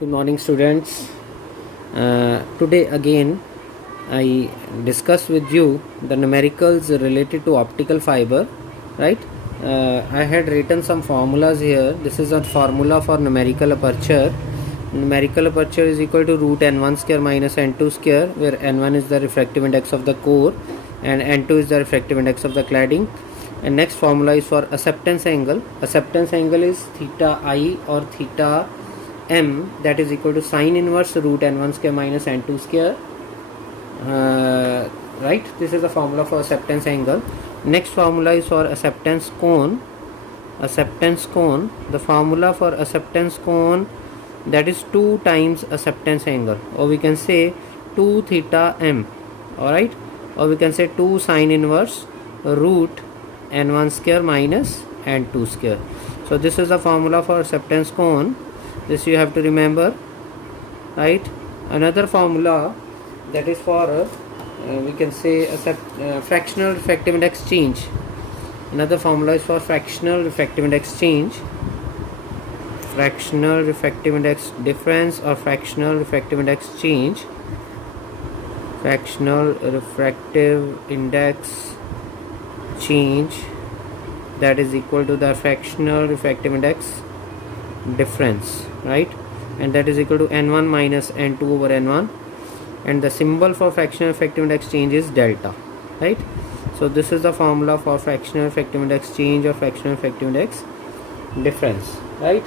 Good morning, students. Today again, I discuss with you the numericals related to optical fiber, right? I had written some formulas here. This is a formula for numerical aperture. Numerical aperture is equal to root n1 square minus n2 square, where n1 is the refractive index of the core and n2 is the refractive index of the cladding. And next formula is for acceptance angle. Acceptance angle is theta I or theta m, that is equal to sine inverse root n1 square minus n2 square. Right, this is the formula for acceptance angle. Next formula is for acceptance cone. Acceptance cone, the formula for acceptance cone, that is 2 times acceptance angle, or we can say 2 theta m. Alright, or we can say 2 sine inverse root n1 square minus n2 square. So this is the formula for acceptance cone. This you have to remember, right? Another formula, that is for we can say fractional refractive index change. Another formula is for fractional refractive index change, fractional refractive index difference or fractional refractive index change. Fractional refractive index change, that is equal to the fractional refractive index difference, right? And that is equal to n1 minus n2 over n1, and the symbol for fractional refractive index change is delta, right? So this is the formula for fractional refractive index change or fractional refractive index difference, right?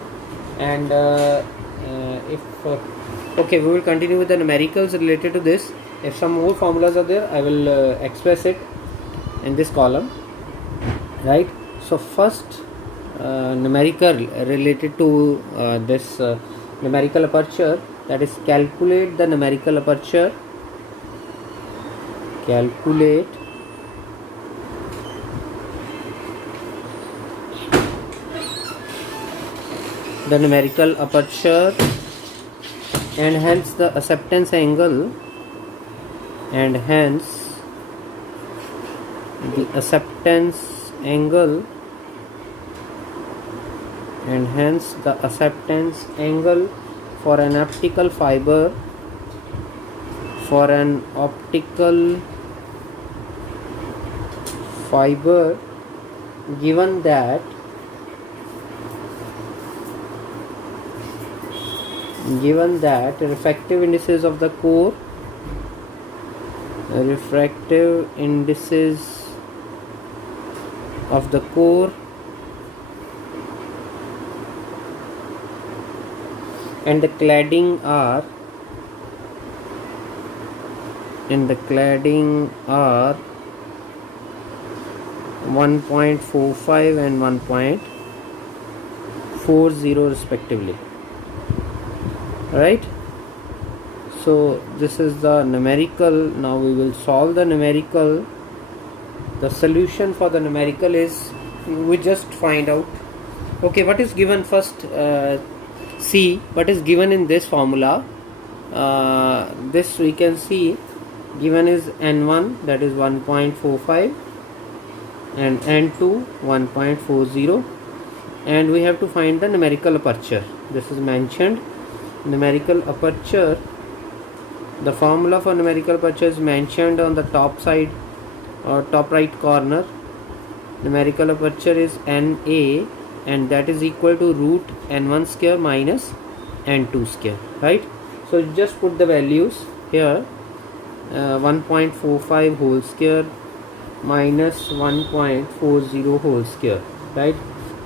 And okay, we will continue with the numericals related to this. If some more formulas are there, I will express it in this column, right? So first numerical related to this numerical aperture, that is calculate the numerical aperture. Calculate the numerical aperture and hence the acceptance angle, and hence the acceptance angle, and hence the acceptance angle for an optical fiber, for an optical fiber, given that refractive indices of the core, refractive indices of the core and the cladding are 1.45 and 1.40 respectively, right? So this is the numerical. Now we will solve the numerical. The solution for the numerical is, we just find out, okay, what is given first. See what is given in this formula. This we can see given is n1, that is 1.45, and n2 1.40, and we have to find the numerical aperture. This is mentioned, numerical aperture. The formula for numerical aperture is mentioned on the top side or top right corner. Numerical aperture is NA, and that is equal to root n1 square minus n2 square, right? So you just put the values here, 1.45 whole square minus 1.40 whole square, right?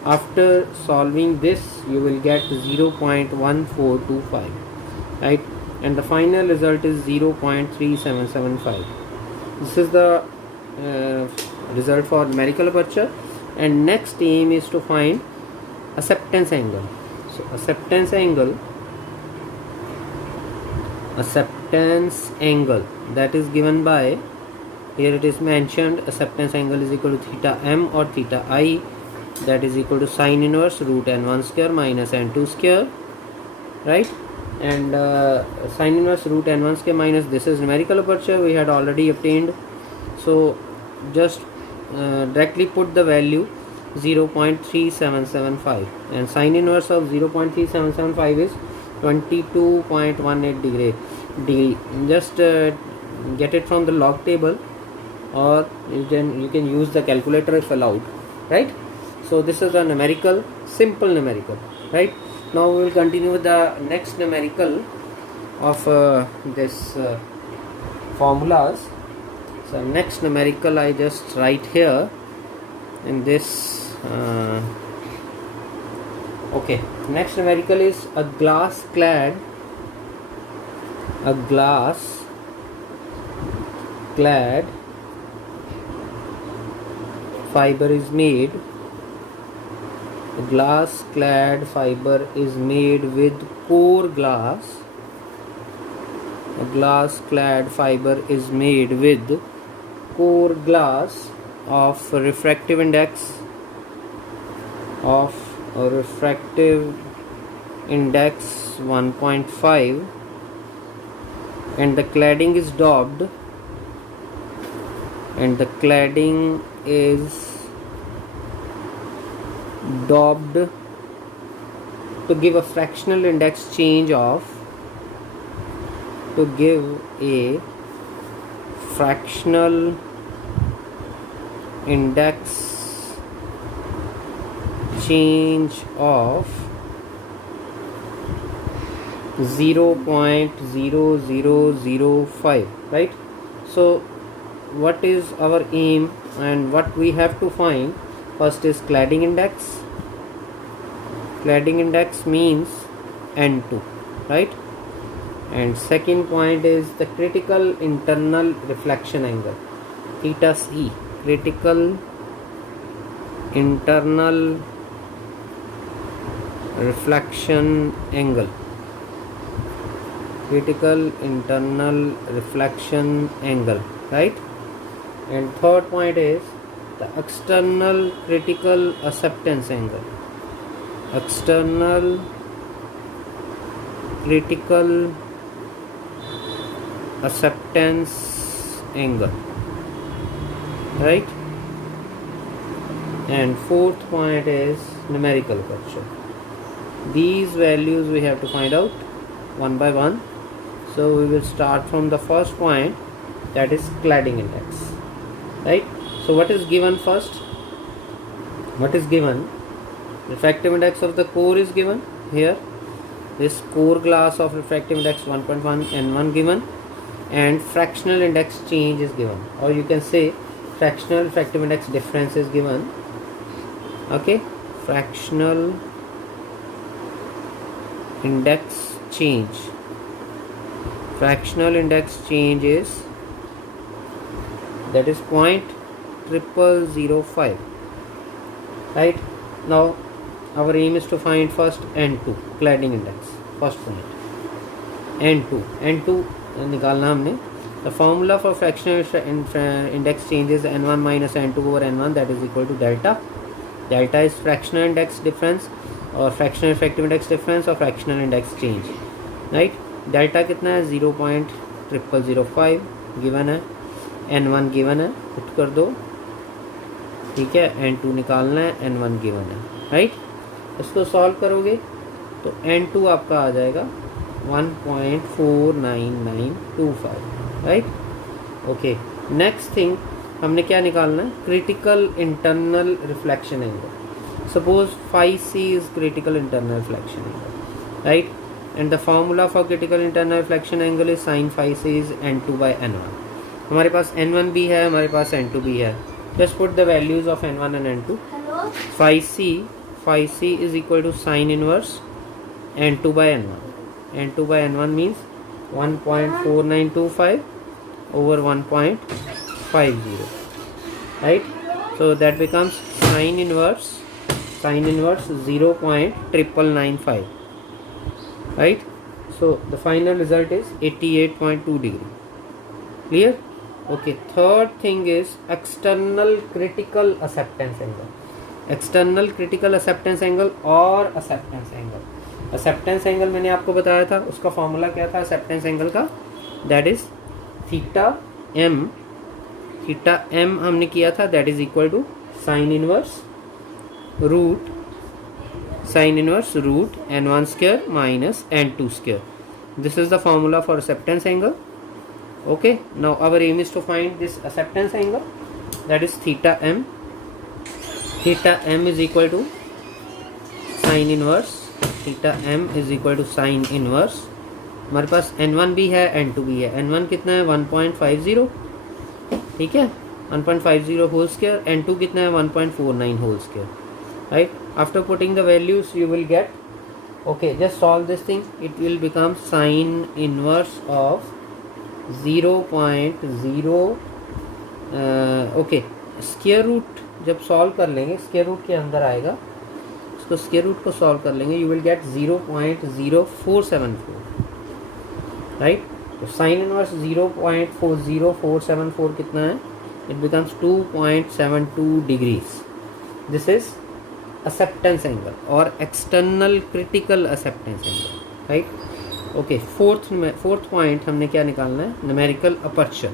After solving this, you will get 0.1425, right? And the final result is 0.3775. This is the result for numerical aperture. And next aim is to find acceptance angle. So acceptance angle, that is given by, here it is mentioned, acceptance angle is equal to theta m or theta I, that is equal to sine inverse root n1 square minus n2 square, right? And sine inverse root n1 square minus, this is numerical aperture, we had already obtained. So just directly put the value 0.3775, and sine inverse of 0.3775 is 22.18 degree. Just get it from the log table, or you can use the calculator if allowed, right? So this is a numerical, simple numerical, right? Now we will continue with the next numerical of this formulas. So next numerical I just write here in this okay. Next numerical is a glass clad fiber is made. A glass clad fiber is made with core glass. A glass clad fiber is made with core glass of refractive index 1.5, and the cladding is daubed, to give a fractional index change of of 0.0005, right? So what is our aim and what we have to find? First is cladding index. Cladding index means N2, right? And second point is the critical internal reflection angle, theta C. Critical internal reflection angle. Right? And third point is the external critical acceptance angle. External critical acceptance angle, right? And fourth point is numerical question. These values we have to find out one by one. So we will start from the first point, that is cladding index, right? So what is given first? What is given? Refractive index of the core is given here. This core glass of refractive index 1.1 N1 given, and fractional index change is given, or you can say fractional refractive index difference is given. Okay, fractional index change. Fractional index change is, that is 0.0005, right? Now our aim is to find first N2, cladding index. First point N2 निकालना हमने. The formula for fractional index change is N1 minus N2 over N1, that is equal to delta. Delta is fractional index difference or fractional effective index difference or fractional index change, right? Delta कितना है? 0.0005 given है. N1 given है, put कर दो, ठीक है. N2 निकालना है, N1 गिवन है, राइट? इसको सॉल्व करोगे तो N2 आपका आ जाएगा 1.49925, राइट? ओके. नेक्स्ट थिंग हमने क्या निकालना है? Critical internal reflection angle. Suppose phi c is critical internal reflection angle, right? And the formula for critical internal reflection angle is sin phi c is N2 by N1. हमारे पास N1 भी है, हमारे पास N2 भी है. Just put the values of N1 and N2. Phi c is equal to sin inverse N2 by N1. N2 by N1 means 1.4925 over 1.50, right? So that becomes sin inverse 0.995, right? So the final result is 88.2 degree. Clear? Okay. Third thing is external critical acceptance angle. External critical acceptance angle और acceptance angle. Acceptance angle मैंने आपको बताया था, उसका formula क्या था acceptance angle का? That is theta m हमने किया था, that is equal to sin inverse root Sin inverse root n1 square minus n2 square. This is the formula for acceptance angle. Okay, now our aim is to find this acceptance angle, that is theta m. Theta m is equal to sin inverse, theta m is equal to sin inverse. हमारे पास n1 भी है n2 भी है. n1 कितना है 1.50, ठीक है, 1.50 whole square. n2 कितना है 1.49 whole square. Right, after putting the values you will get, okay, just solve this thing. It will become sin inverse of 0.0. okay, square root जब सॉल्व कर लेंगे, स्क्वायर रूट के अंदर आएगा, उसको स्क्वायर रूट को सॉल्व कर लेंगे, यू विल गेट 0.0474. राइट, तो साइन इनवर्स 0.40474 कितना है, it becomes 2.72 degrees. This is acceptance angle or external critical acceptance angle. Right, okay. Fourth point हमने क्या निकालना है, numerical aperture.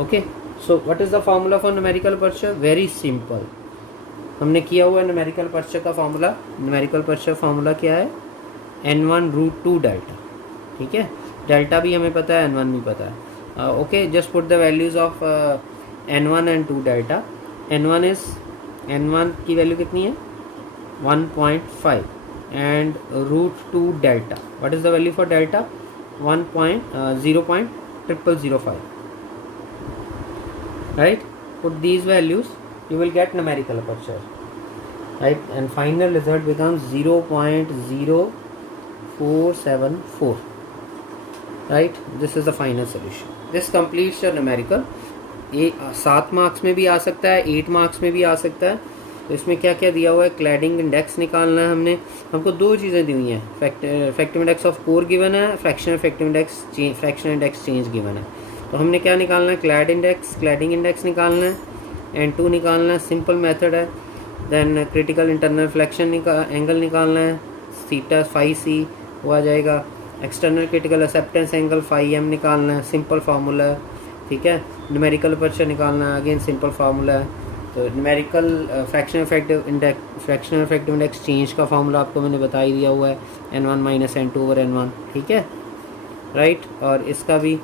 Okay, so what is the formula for numerical aperture? Very simple, हमने किया हुआ है numerical aperture का formula. numerical aperture formula क्या है, n1√2 डेल्टा. ठीक है, डेल्टा भी हमें पता है, n1 भी पता है. Okay, just put the values of n1 and 2 delta. n1 की वैल्यू कितनी है 1.5 and √2 delta. What is the value for delta 0.0005. Right, put these values, you will get numerical aperture, right, and final result becomes 0.0474. right, this is the final solution. This completes your numerical. ये 7 marks में भी आ सकता है, 8 marks में भी आ सकता है. तो इसमें क्या क्या दिया हुआ है, क्लैडिंग इंडेक्स निकालना है. हमको 2 चीज़ें दी हुई हैं, effective index of core given है, fractional effective index, fractional index change given है. तो हमने क्या निकालना है, क्लैडिंग इंडेक्स निकालना है, n2 निकालना है, सिंपल मेथड है. Then critical internal flexion angle निकालना है, थीटा फाई सी वो आ जाएगा. External critical acceptance angle phi M निकालना है, सिंपल फार्मूला है. ठीक है, न्यूमेरिकल अपर्चर निकालना है, अगेन सिंपल फार्मूला है. तो numerical fractional effective index change का फार्मूला आपको मैंने बता ही दिया हुआ है, n1 माइनस n2/n1. ठीक है, राइट. और इसका भी,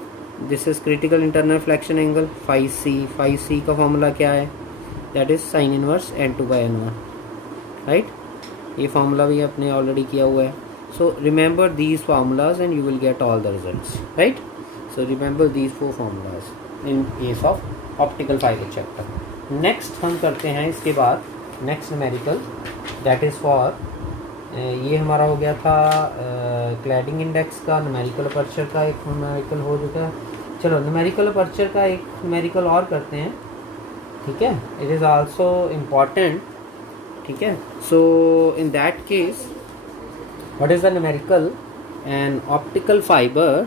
this is critical internal flexion angle phi C का फार्मूला क्या है, that is sine inverse n2/n1. Right, ये फार्मूला भी आपने ऑलरेडी किया हुआ है. So remember these formulas and you will get all the results. Right, so remember these 4 formulas in case of optical fibre chapter. Next हम करते हैं इसके बाद next numerical, that is for, ये हमारा हो गया था क्लैडिंग इंडेक्स का, न्यूमेरिकल अपर्चर का एक न्यूमेरिकल हो चुका है. चलो न्यूमेरिकल अपर्चर का एक न्यूमेरिकल और करते हैं. ठीक है, इट इज़ आल्सो इम्पॉर्टेंट. ठीक है, so in that case what is the numerical, an optical fibre,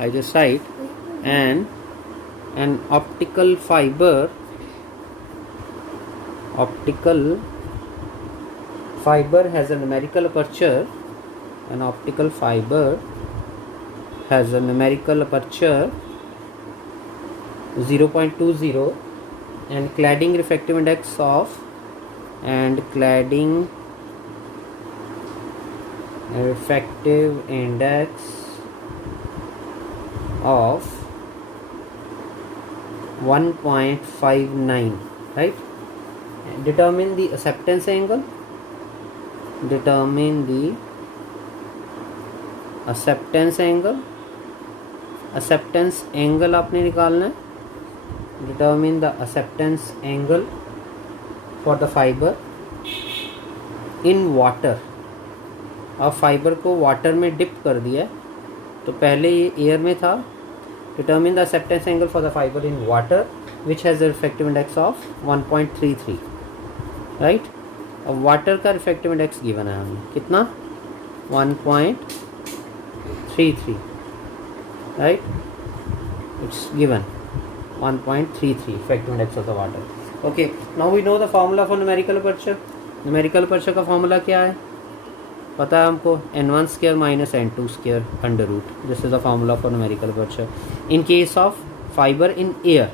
I just write, an optical fibre has a numerical aperture. An optical fiber has a numerical aperture 0.20 and cladding refractive index of 1.59. right, determine the acceptance angle. acceptance angle आपने निकालना है. determine the acceptance angle for the fiber in water. अब fibre को water में dip कर दिया है, तो पहले ये एयर में था. determine the acceptance angle for the fiber in water which has a refractive index of 1.33. Right, अब वाटर का रिफ्रैक्टिव इंडेक्स गिवन है हमें कितना 1.33. Right, it's given 1.33 refractive index of the water. Okay, now we know the formula for numerical aperture. Numerical aperture का formula क्या है पता है हमको, n1 square minus n2 square under root. This is the formula for numerical aperture in case of fibre in air.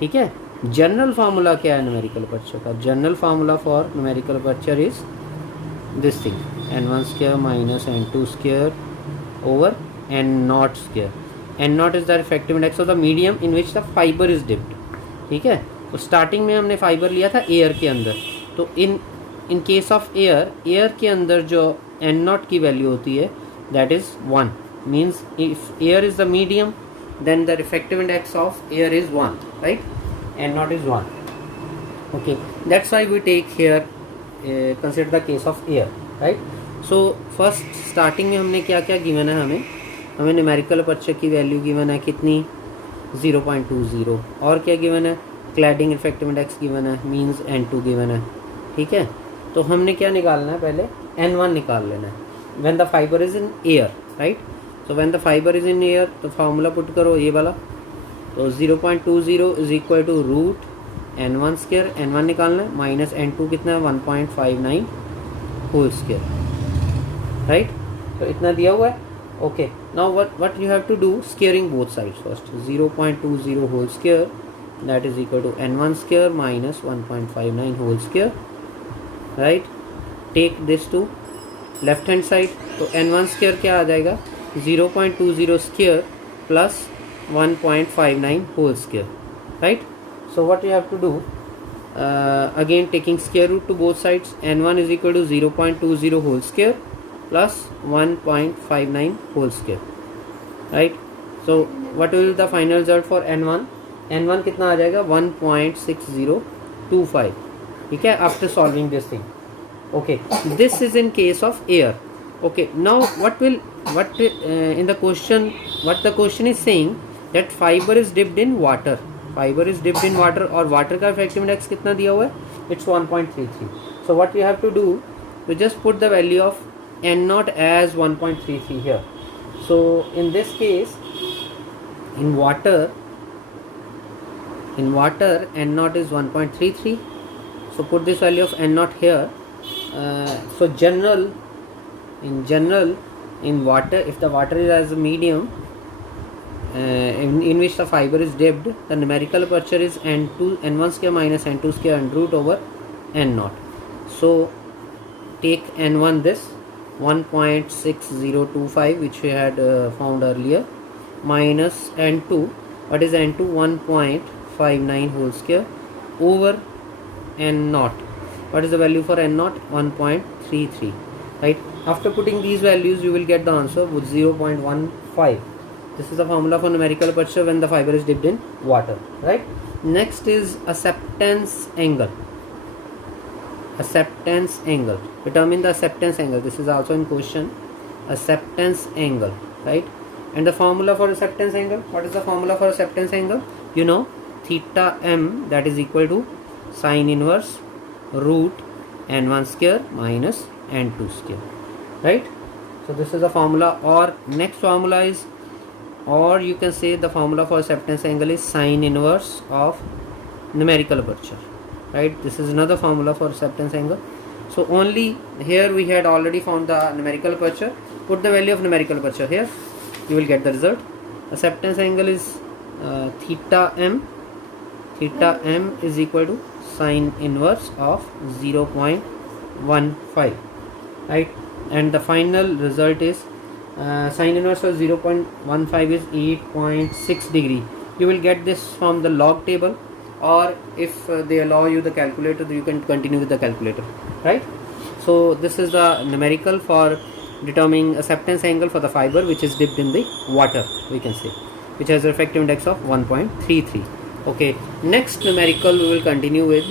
ठीक है, general formula क्या है न्यूमेरिकल अपर्चर का, general formula for numerical aperture is this thing, n1 square minus n2 square over n naught square. n naught is the refractive index of the medium in which the fiber is dipped. ठीक है, तो starting में हमने fibre लिया था air के अंदर, तो इन केस ऑफ एयर के अंदर जो एन नॉट की वैल्यू होती है that is 1, means if air is the medium then the refractive index of air is 1, right? N naught is 1. Okay, that's why we take here consider the case of air, right? So first starting में हमने क्या क्या given है, हमें numerical aperture की value given है कितनी 0.20, और क्या गिवन है क्लैडिंग रिफ्रैक्टिव इंडेक्स गिवन है मींस n2 गिवन है. ठीक है, तो हमने क्या निकालना है, पहले n1 निकाल लेना है when the fibre is in air, right? So when the fibre is in air तो फार्मूला पुट करो ये वाला, तो 0.20 is equal to root n1 square, n1 निकालना है, माइनस n2 कितना है 1.59 होल स्क्वायर, राइट? तो इतना दिया हुआ है. Okay, now what you have to do, squaring both sides first. 0.20 whole square that is equal to n1 square minus 1.59 whole square, right? Take this to left hand side, तो n1 square क्या आ जाएगा 0.20 square plus 1.59 whole square, right? So what you have to do, again taking square root to both sides, n1 is equal to 0.20 whole square plus 1.59 whole square, right? So what will be the final result for n1? n1 कितना आ जाएगा 1.6025, ठीक है, after solving this thing. Okay, this is in case of air. Okay, now in the question, what the question is saying that fiber is dipped in water, और water का refractive index कितना दिया हुआ है, it's 1.33. so what you have to do, you just put the value of n naught as 1.33 here. so in this case, in water n naught is 1.33, so put this value of n naught here. So in water, if the water is as a medium in which the fiber is dipped, the numerical aperture is n1 square minus n2 square and root over n naught. So take n1 this 1.6025 which we had found earlier, minus n2, what is n2, 1.59 whole square over n naught. What is the value for n naught? 1.33, right? After putting these values you will get the answer with 0.15. This is the formula for numerical aperture when the fiber is dipped in water, right? Next is acceptance angle. Determine the acceptance angle. This is also in question. Acceptance angle, right? And the formula for acceptance angle, what is the formula for acceptance angle? You know, theta m, that is equal to sine inverse root n1 square minus n2 square, right? So this is the formula. Or next formula is, or you can say the formula for acceptance angle is sine inverse of numerical aperture, right? This is another formula for acceptance angle. So only here we had already found the numerical aperture. Put the value of numerical aperture here, you will get the result. Acceptance angle is theta m is equal to sine inverse of 0.15, right? And the final result is sine inverse of 0.15 is 8.6 degree. You will get this from the log table, or if they allow you the calculator, you can continue with the calculator, right? So this is the numerical for determining acceptance angle for the fiber which is dipped in the water, we can say, which has a refractive index of 1.33. Okay, next numerical we will continue with.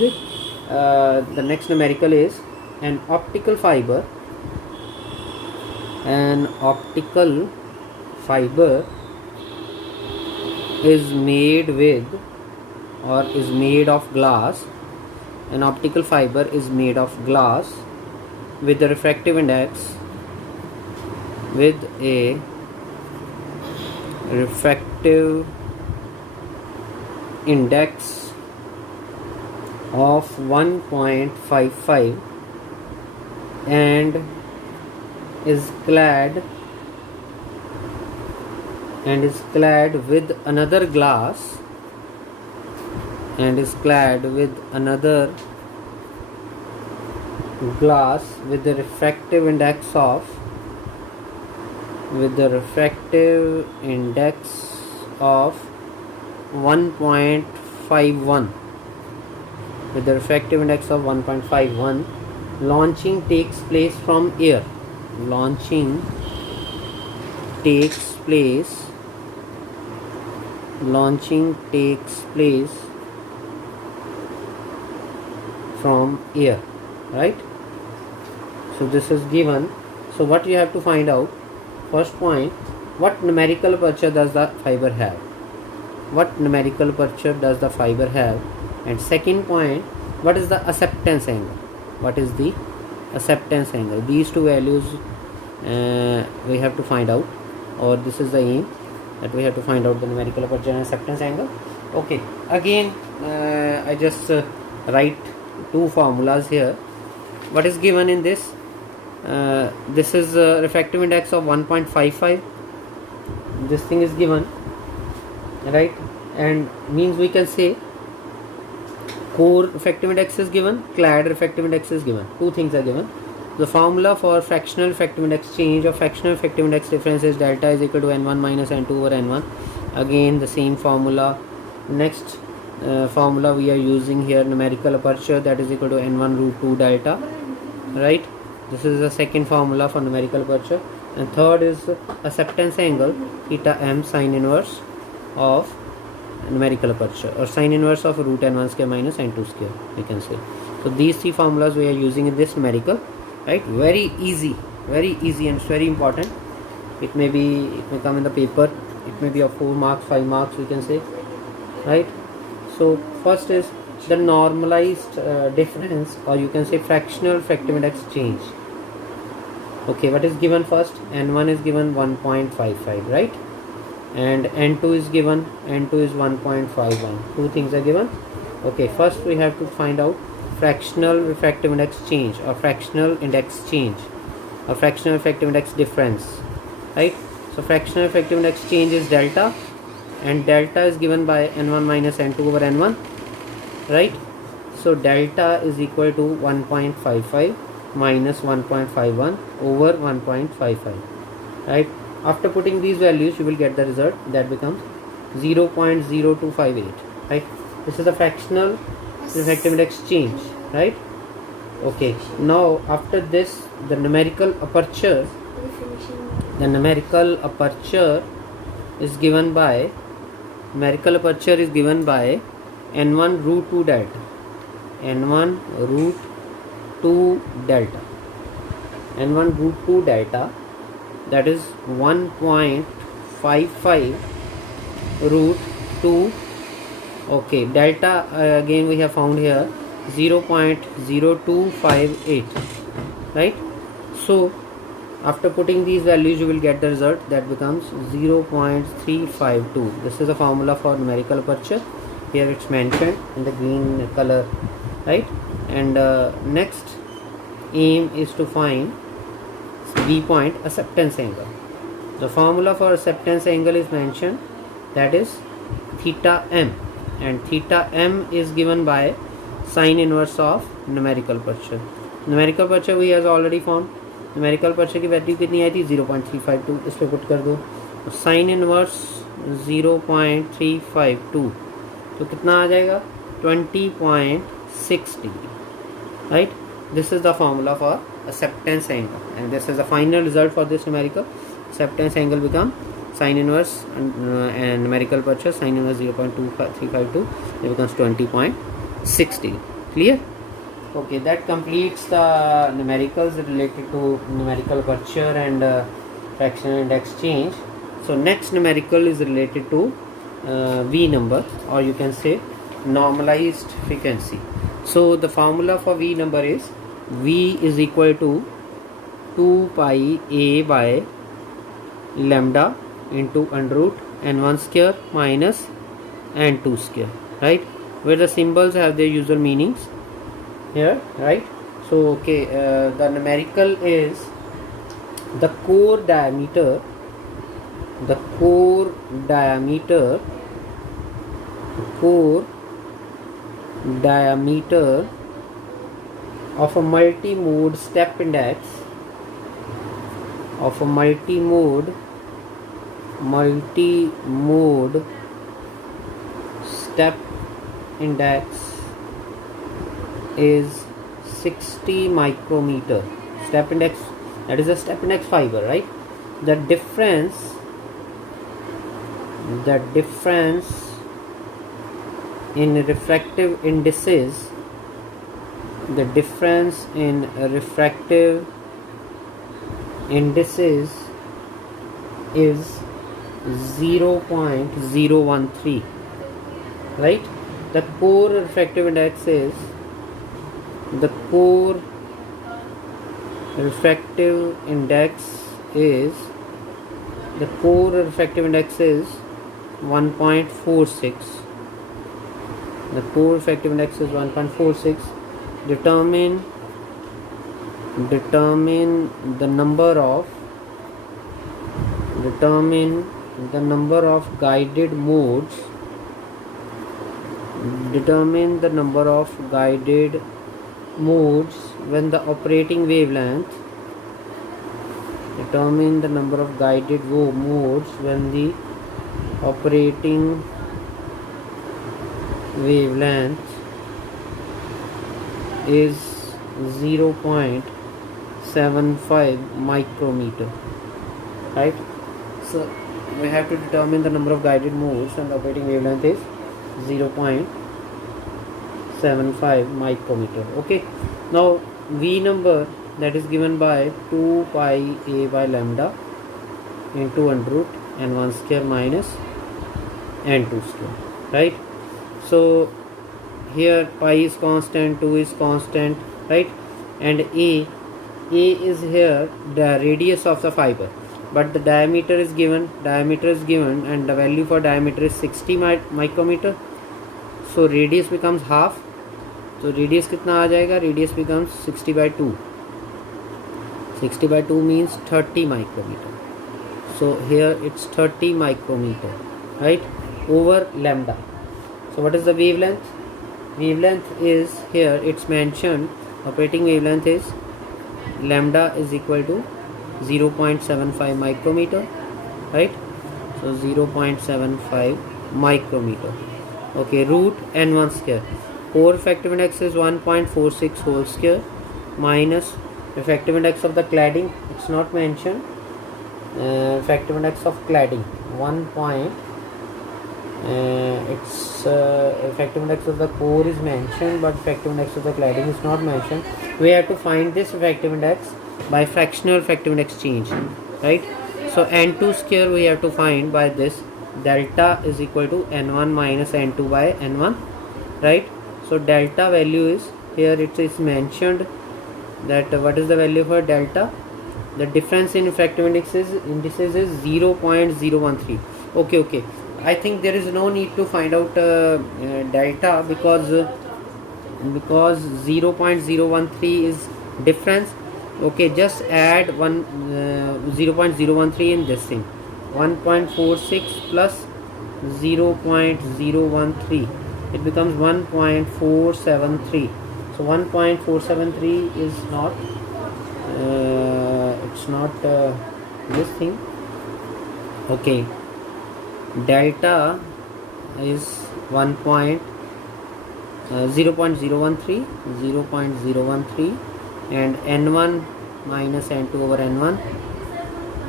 The next numerical is an optical fiber. An optical fiber is made with, or is made of glass. An optical fiber is made of glass with a refractive index, with a refractive index of 1.55 and is clad with another glass, glass with the refractive index of 1.51, with the refractive index of 1.51, launching takes place from air. Launching takes place from air, right? So this is given. So what you have to find out, first point, what numerical aperture does the fiber have? And second point, what is the acceptance angle? These two values we have to find out, or this is the aim, that we have to find out the numerical aperture and acceptance angle. Okay, again I just write two formulas here. What is given in this? This is refractive index of 1.55. This thing is given, right? And means we can say core refractive index is given, clad refractive index is given. Two things are given. The formula for fractional refractive index change or fractional refractive index difference is delta is equal to n1 minus n2 over n1. Again the same formula. Next formula we are using here, numerical aperture, that is equal to n1 root 2 delta, right? This is the second formula for numerical aperture. And third is acceptance angle, theta m sine inverse of numerical aperture, or sine inverse of root n1 square minus n2 square, we can say. So these three formulas we are using in this numerical, right? Very easy and it's very important. It may come in the paper, it may be of 4 marks, 5 marks, we can say, right? So first is the normalized difference, or you can say fractional refractive index change. Okay, what is given first? n1 is given 1.55, right? And n2 is given, n2 is 1.51. Two things are given. Okay, first we have to find out fractional refractive index change, or fractional index change, or fractional refractive index difference, right? So fractional refractive index change is delta, and delta is given by n1 minus n2 over n1, right? So delta is equal to 1.55 minus 1.51 over 1.55, right? After putting these values you will get the result that becomes 0.0258, right? This is the fractional refractive index change, right? Okay, now after this the numerical aperture is given by n1 root 2 delta, that is 1.55 root 2. Okay, delta again we have found here 0.0258, right? So after putting these values you will get the result that becomes 0.352. This is the formula for numerical aperture. Here it's mentioned in the green color, right? And next aim is to find V point acceptance angle. The formula for acceptance angle is mentioned, that is theta m, and theta m is given by sine inverse of numerical aperture. Numerical aperture we has already found. numerical aperture की value कितनी आई थी 0.352, इस पर put कर दो. Sine inverse 0.352 तो कितना आ जाएगा 20.6 degree, right. This is the formula for acceptance angle, and this is the final result for this numerical. Acceptance angle become sine inverse and numerical aperture sine inverse 0.2352, it becomes 20.6 degree. Clear? Okay, that completes the numericals related to numerical aperture and fractional index change. So next numerical is related to V number, or you can say normalized frequency. So the formula for V number is V is equal to 2 pi A by lambda into under root n1 square minus n2 square, right, where the symbols have their usual meanings here, right. So okay, the numerical is the core diameter of a multi-mode step index of a multi-mode step index is 60 micrometer. Step index, that is a step index fiber, right? The difference in refractive indices, is 0.013, right? The core refractive index is 1.46. The core refractive index is 1.46. Determine the number of guided modes. Determine the number of guided modes when the operating wavelength. Determine the number of guided modes when the operating wavelength is 0.75 micrometer, right? So we have to determine the number of guided modes and the operating wavelength is 0.75 micrometer. Okay, now V number, that is given by 2 pi a by lambda into under root n1 square minus n2 square, right? So here pi is constant, 2 is constant, right? And a is here the radius of the fiber, but the diameter is given, and the value for diameter is 60 micrometer. So radius becomes half. So radius कितना आ जाएगा? Radius becomes 60 by 2. 60 by 2 means 30 micrometer. So here it's 30 micrometer, right, over lambda. So what is the wavelength? Wavelength is here, it's mentioned, operating wavelength is lambda is equal to 0.75 micrometer, right? So 0.75 micrometer. Okay, root n1 square. Core refractive index is 1.46 whole square minus refractive index of the cladding, it's not mentioned. Refractive index of cladding 1. Refractive index of the core is mentioned, but refractive index of the cladding is not mentioned. We have to find this refractive index by fractional refractive index change, right? So n2 square we have to find by this, delta is equal to n1 minus n2 by n1, right? So delta value is, here it is mentioned that what is the value for delta? The difference in refractive indices is 0.013. Okay, I think there is no need to find out delta because 0.013 is difference. Okay, just add 0.013 in this thing. 1.46 plus 0.013, it becomes 1.473. So 1.473 is not it's not this thing. Okay, delta is 0.013 and n1 minus n2 over n1,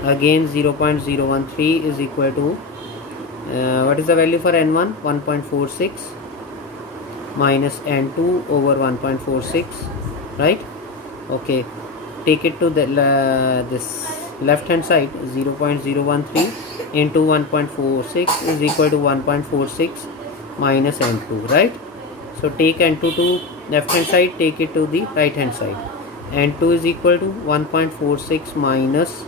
again 0.013 is equal to what is the value for n1? 1.46 minus n2 over 1.46, right? Okay, take it to the this left hand side. 0.013 into 1.46 is equal to 1.46 minus n2, right? So take n2 to left hand side, take it to the right hand side. n2 is equal to 1.46 minus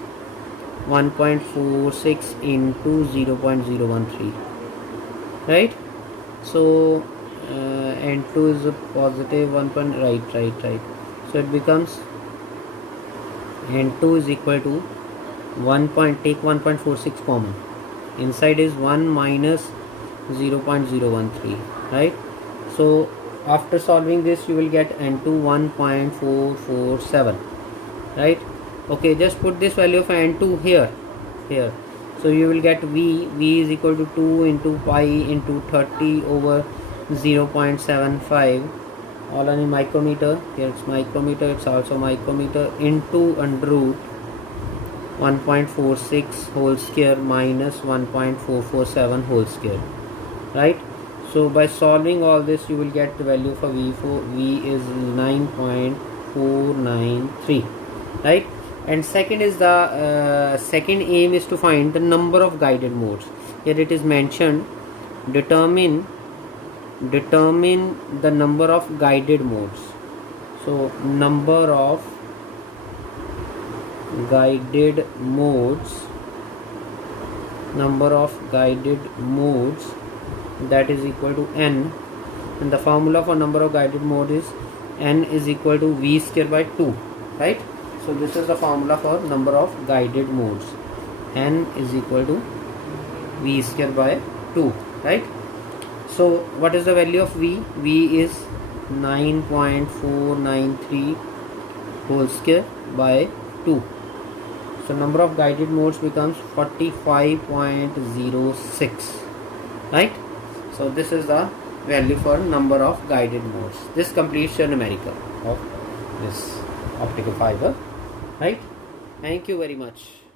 1.46 into 0.013, right? So n2 is a positive 1. Right. So it becomes n2 is equal to 1. Take 1.46 common. Inside is 1 minus 0.013, right? So after solving this you will get N2 1.447, right? Okay, just put this value of N2 here. So you will get V is equal to 2 into pi into 30 over 0.75, all on a micrometer. Here it's micrometer, it's also micrometer, into under root 1.46 whole square minus 1.447 whole square, right? So by solving all this you will get the value for V. V is 9.493, right? And second is the second aim is to find the number of guided modes. Here it is mentioned, determine the number of guided modes. So number of guided modes, that is equal to n, and the formula for number of guided mode is n is equal to v square by 2, right? So this is the formula for number of guided modes, n is equal to v square by 2, right? So what is the value of v? V is 9.493 whole square by 2. So number of guided modes becomes 45.06, right? So this is the value for number of guided modes. This completes your numerical of this optical fiber, right? Thank you very much.